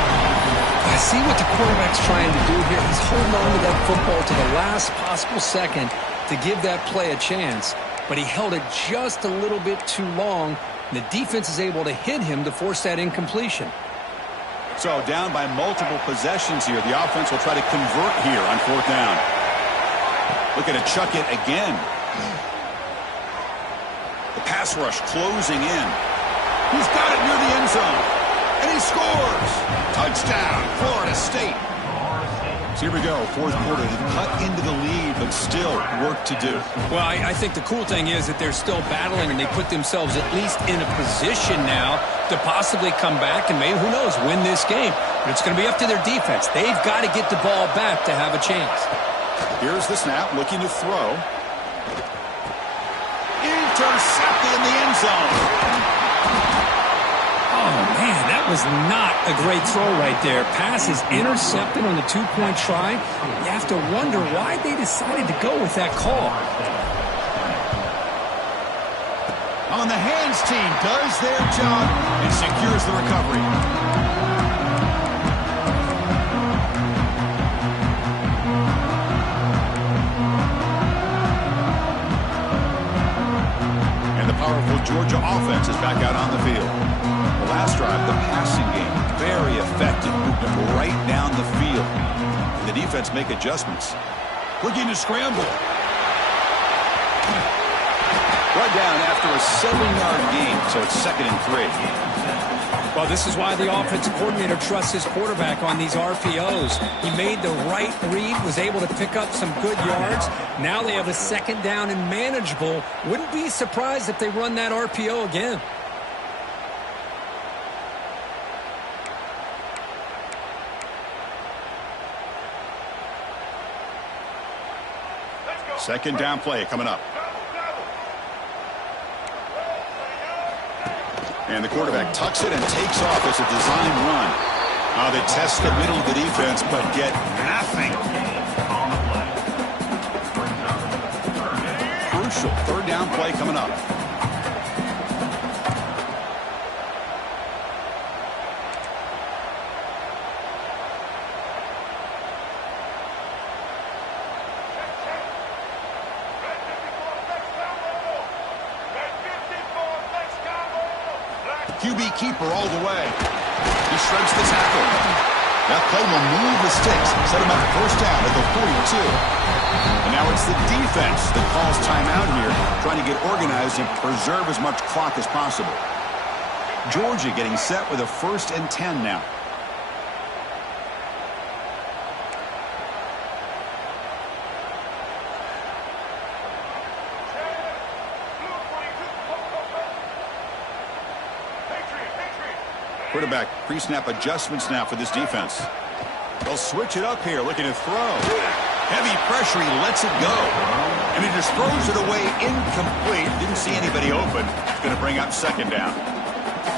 I see what the quarterback's trying to do here. He's holding on to that football to the last possible second to give that play a chance. But he held it just a little bit too long. And the defense is able to hit him to force that incompletion. So down by multiple possessions here. The offense will try to convert here on 4th down. Looking to chuck it again. The pass rush closing in. He's got it near the end zone. And he scores. Touchdown, Florida State. So here we go, 4th quarter. They've cut into the lead, but still work to do. Well, I think the cool thing is that they're still battling, and they put themselves at least in a position now to possibly come back and maybe, who knows, win this game. But it's going to be up to their defense. They've got to get the ball back to have a chance. Here's the snap, looking to throw. Intercepted in the end zone. Oh, man, that was not a great throw right there. Pass is intercepted on the 2-point try. You have to wonder why they decided to go with that call. On the hands team does their job and secures the recovery. And the powerful Georgia offense is back out on the field. Last drive, the passing game, very effective. Moved them right down the field. The defense make adjustments. Looking to scramble. Brought down after a 7-yard gain, so it's 2nd and 3. Well, this is why the offensive coordinator trusts his quarterback on these RPOs. He made the right read, was able to pick up some good yards. Now they have a 2nd down and manageable. Wouldn't be surprised if they run that RPO again. Second down play coming up. And the quarterback tucks it and takes off as a design run. They test the middle of the defense, but get nothing. Crucial 3rd down play coming up. QB keeper all the way. He shreds the tackle. That play will move the sticks, set him up first down at the 42. And now it's the defense that calls timeout here, trying to get organized and preserve as much clock as possible. Georgia getting set with a 1st and 10 now. Quarterback pre-snap adjustments now for this defense. They'll switch it up here, looking to throw. Heavy pressure, he lets it go. And he just throws it away incomplete. Didn't see anybody open. It's going to bring up second down.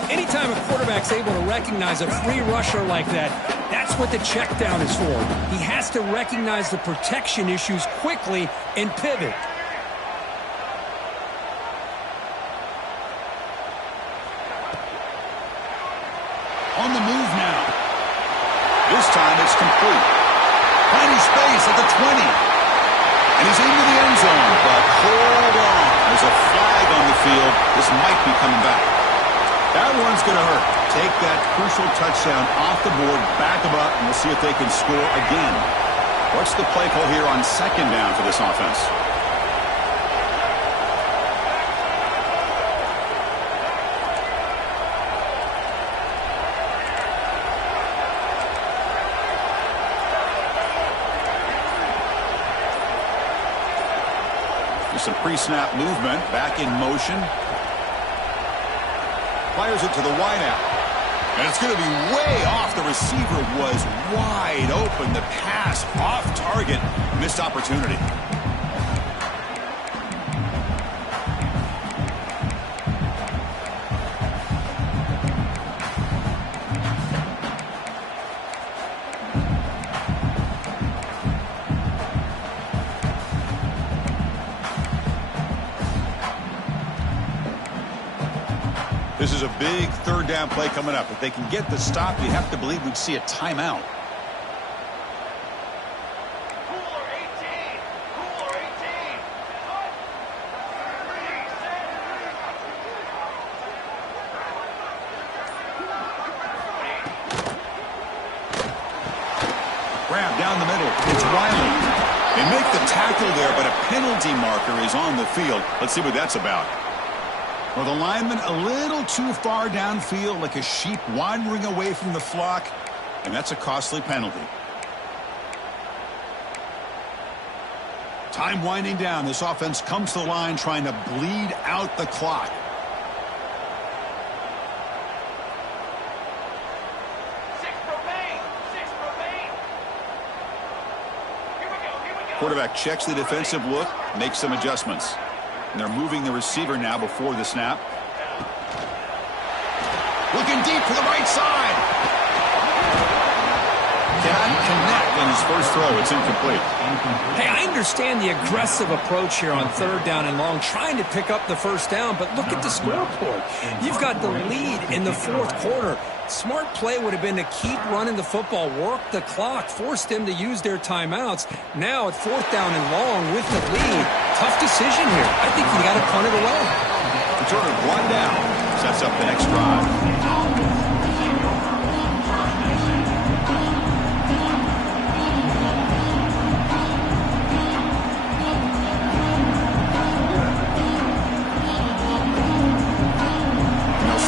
Anytime a quarterback's able to recognize a free rusher like that, that's what the check down is for. He has to recognize the protection issues quickly and pivot. On the move now. This time it's complete. Finding space at the 20. And he's into the end zone, but hold on. There's a flag on the field. This might be coming back. That one's going to hurt. Take that crucial touchdown off the board, back them up, and we'll see if they can score again. What's the play call here on second down for this offense? Some pre-snap movement, back in motion. Fires it to the wideout. And it's going to be way off. The receiver was wide open. The pass off target. Missed opportunity. This is a big third down play coming up. If they can get the stop, you have to believe we'd see a timeout. Grab down the middle. It's Riley. They make the tackle there, but a penalty marker is on the field. Let's see what that's about. Well, the lineman a little too far downfield, like a sheep wandering away from the flock, and that's a costly penalty. Time winding down. This offense comes to the line trying to bleed out the clock. Quarterback checks the defensive look, makes some adjustments. And they're moving the receiver now before the snap. Looking deep to the right side. Can't connect on his first throw. It's incomplete. Hey, I understand the aggressive approach here on third down and long, trying to pick up the first down, but look at the scoreboard. You've got the lead in the fourth quarter. Smart play would have been to keep running the football, work the clock, force them to use their timeouts. Now at fourth down and long with the lead. Tough decision here. I think you got to punt it away. Return of one down. Sets up the next drive.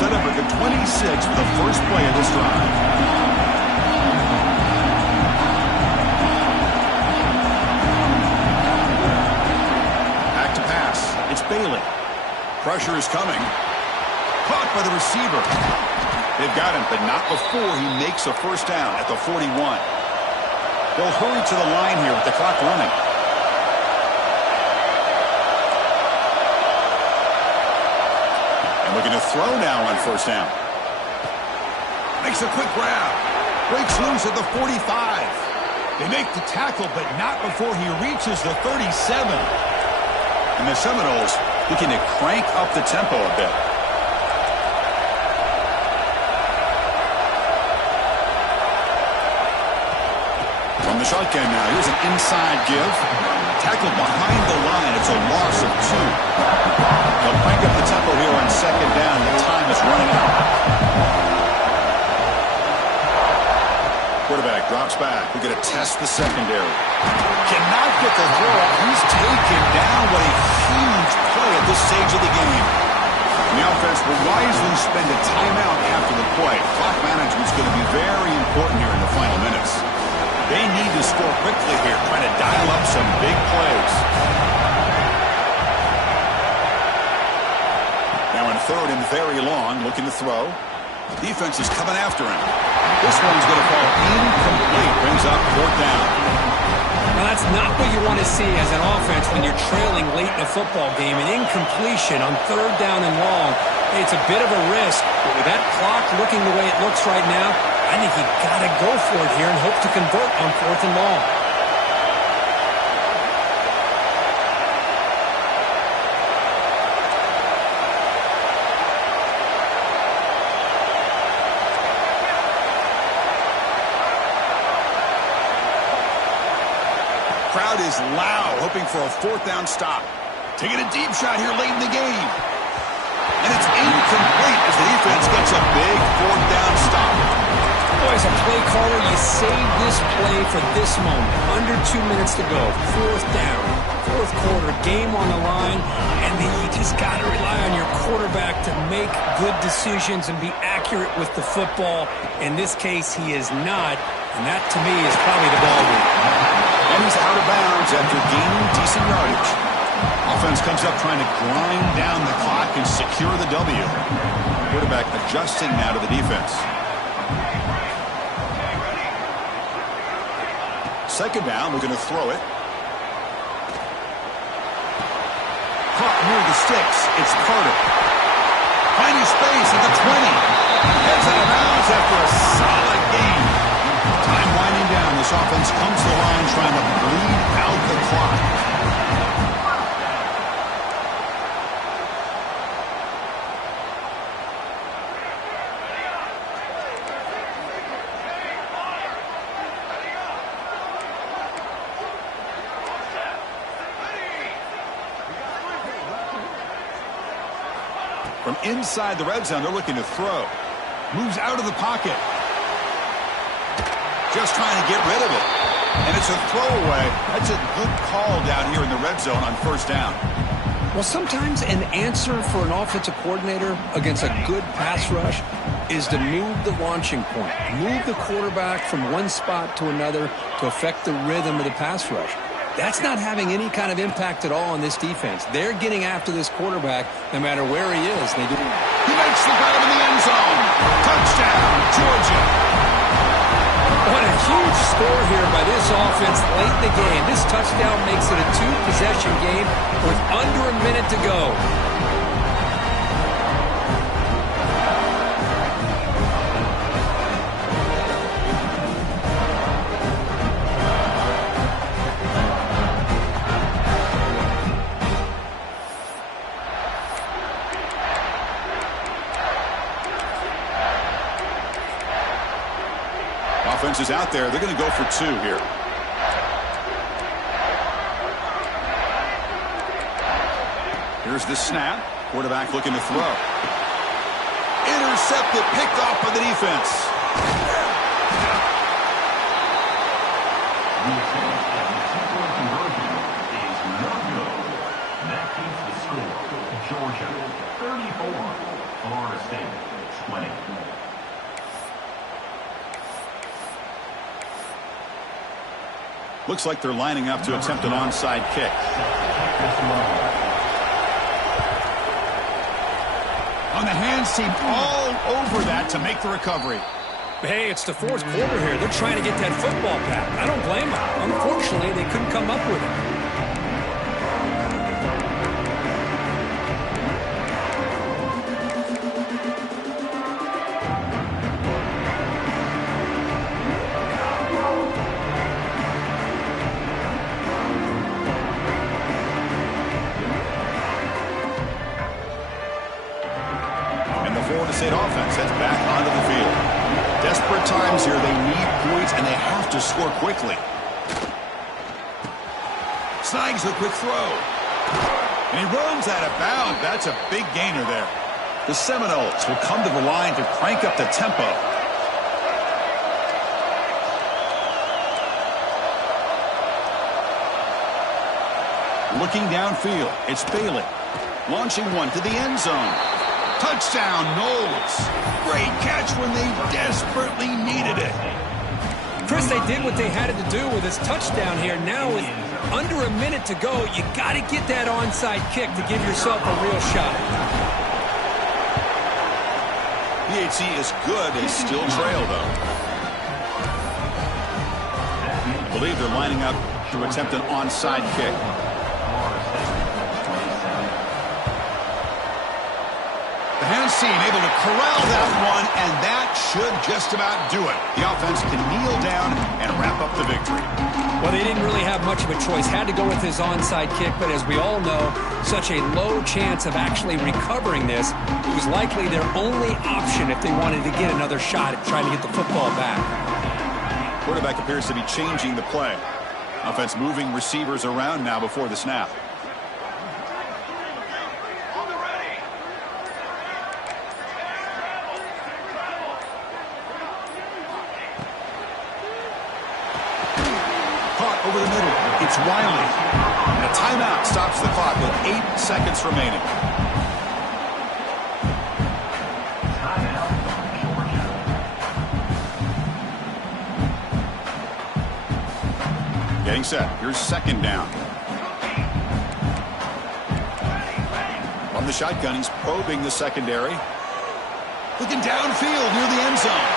Set up at the 26 for the first play of this drive. Back to pass. It's Bailey. Pressure is coming. Caught by the receiver. They've got him, but not before he makes a first down at the 41. They'll hurry to the line here with the clock running. Looking to throw now on first down. Makes a quick grab. Breaks loose at the 45. They make the tackle, but not before he reaches the 37. And the Seminoles looking to crank up the tempo a bit. From the shotgun now, here's an inside give. Tackled behind the line. It's a loss of 2. They'll crank up the tempo here on second down. The time is running out. Quarterback drops back. We're going to test the secondary. Cannot get the throw up. He's taken down. What a huge play at this stage of the game. And the offense will wisely spend a timeout after the play. Clock management is going to be very important here in the final minutes. They need to score quickly here, trying to dial up some big plays. Now in third and very long, looking to throw. Defense is coming after him. This one's going to fall incomplete. Brings up fourth down. Now, that's not what you want to see as an offense when you're trailing late in a football game. An incompletion on third down and long. Hey, it's a bit of a risk, but with that clock looking the way it looks right now, I think you got to go for it here and hope to convert on fourth and long. Crowd is loud, hoping for a fourth down stop. Taking a deep shot here late in the game. And it's incomplete as the defense gets a big fourth down stop. Boy, as a play caller, you save this play for this moment. Under 2 minutes to go. Fourth down. Fourth quarter. Game on the line. And then you just got to rely on your quarterback to make good decisions and be accurate with the football. In this case, he is not. And that, to me, is probably the ball game. And he's out of bounds after gaining decent yardage. Offense comes up trying to grind down the clock and secure the W. Quarterback adjusting now to the defense. Second down, we're going to throw it. Caught near the sticks. It's Carter. Finding space at the 20. Heads out of bounds after a solid game. Time winding down. This offense comes to the line trying to bleed out the clock. From inside the red zone, they're looking to throw. Moves out of the pocket. Just trying to get rid of it. And it's a throwaway. That's a good call down here in the red zone on first down. Well, sometimes an answer for an offensive coordinator against a good pass rush is to move the launching point. Move the quarterback from one spot to another to affect the rhythm of the pass rush. That's not having any kind of impact at all on this defense. They're getting after this quarterback no matter where he is. They do. He makes the grab in the end zone. Touchdown, Georgia. What a huge score here by this offense late in the game. This touchdown makes it a two-possession game with under a minute to go. Offense is out there. They're going to go for two here. Here's the snap. Quarterback looking to throw. Intercepted, picked off by the defense. That keeps the score. Georgia 34, Florida State 20. Looks like they're lining up to attempt an onside kick. On the hands team all over that to make the recovery. Hey, it's the fourth quarter here. They're trying to get that football back. I don't blame them. Unfortunately, they couldn't come up with it. State offense heads back onto the field. Desperate times here. They need points, and they have to score quickly. Snags a quick throw. And he runs out of bounds. That's a big gainer there. The Seminoles will come to the line to crank up the tempo. Looking downfield, it's Bailey. Launching one to the end zone. Touchdown, Knowles. Great catch when they desperately needed it. Chris, they did what they had to do with his touchdown here. Now with under a minute to go, you got to get that onside kick to give yourself a real shot. BHC is good. They still trail, though. I believe they're lining up to attempt an onside kick. The hands seen, able to corral that one, and that should just about do it. The offense can kneel down and wrap up the victory. Well, they didn't really have much of a choice. Had to go with his onside kick, but as we all know, such a low chance of actually recovering this. It was likely their only option if they wanted to get another shot at trying to get the football back. Quarterback appears to be changing the play. Offense moving receivers around now before the snap. Over the middle, it's Wiley. And a timeout stops the clock with 8 seconds remaining. Getting set. Here's second down. From the shotgun, he's probing the secondary. Looking downfield near the end zone.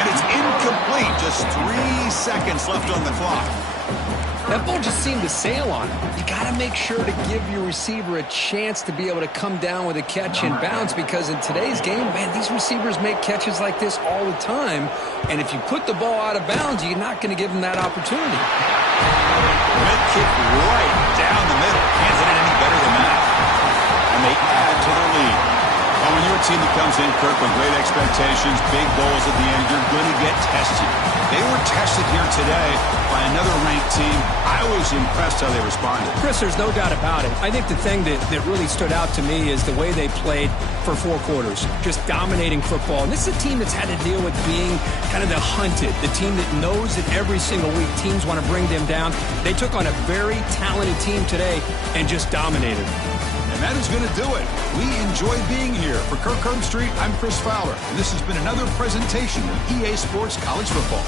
And it's incomplete. Just 3 seconds left on the clock. That ball just seemed to sail on him. You got to make sure to give your receiver a chance to be able to come down with a catch and bounce, because in today's game, man, these receivers make catches like this all the time. And if you put the ball out of bounds, you're not going to give them that opportunity. Mid kick right down the middle. Can't hit it any better than that. And they add to their lead. And when you're a team that comes in, Kirk, with great expectations, big goals at the end, you're going to get tested. They were tested here today by another ranked team. I was impressed how they responded. Chris, there's no doubt about it. I think the thing that really stood out to me is the way they played for 4 quarters, just dominating football. And this is a team that's had to deal with being kind of the hunted, the team that knows that every single week teams want to bring them down. They took on a very talented team today and just dominated. And that is going to do it. We enjoy being here. For Kirk Herbstreit, I'm Chris Fowler, and this has been another presentation of EA Sports College Football.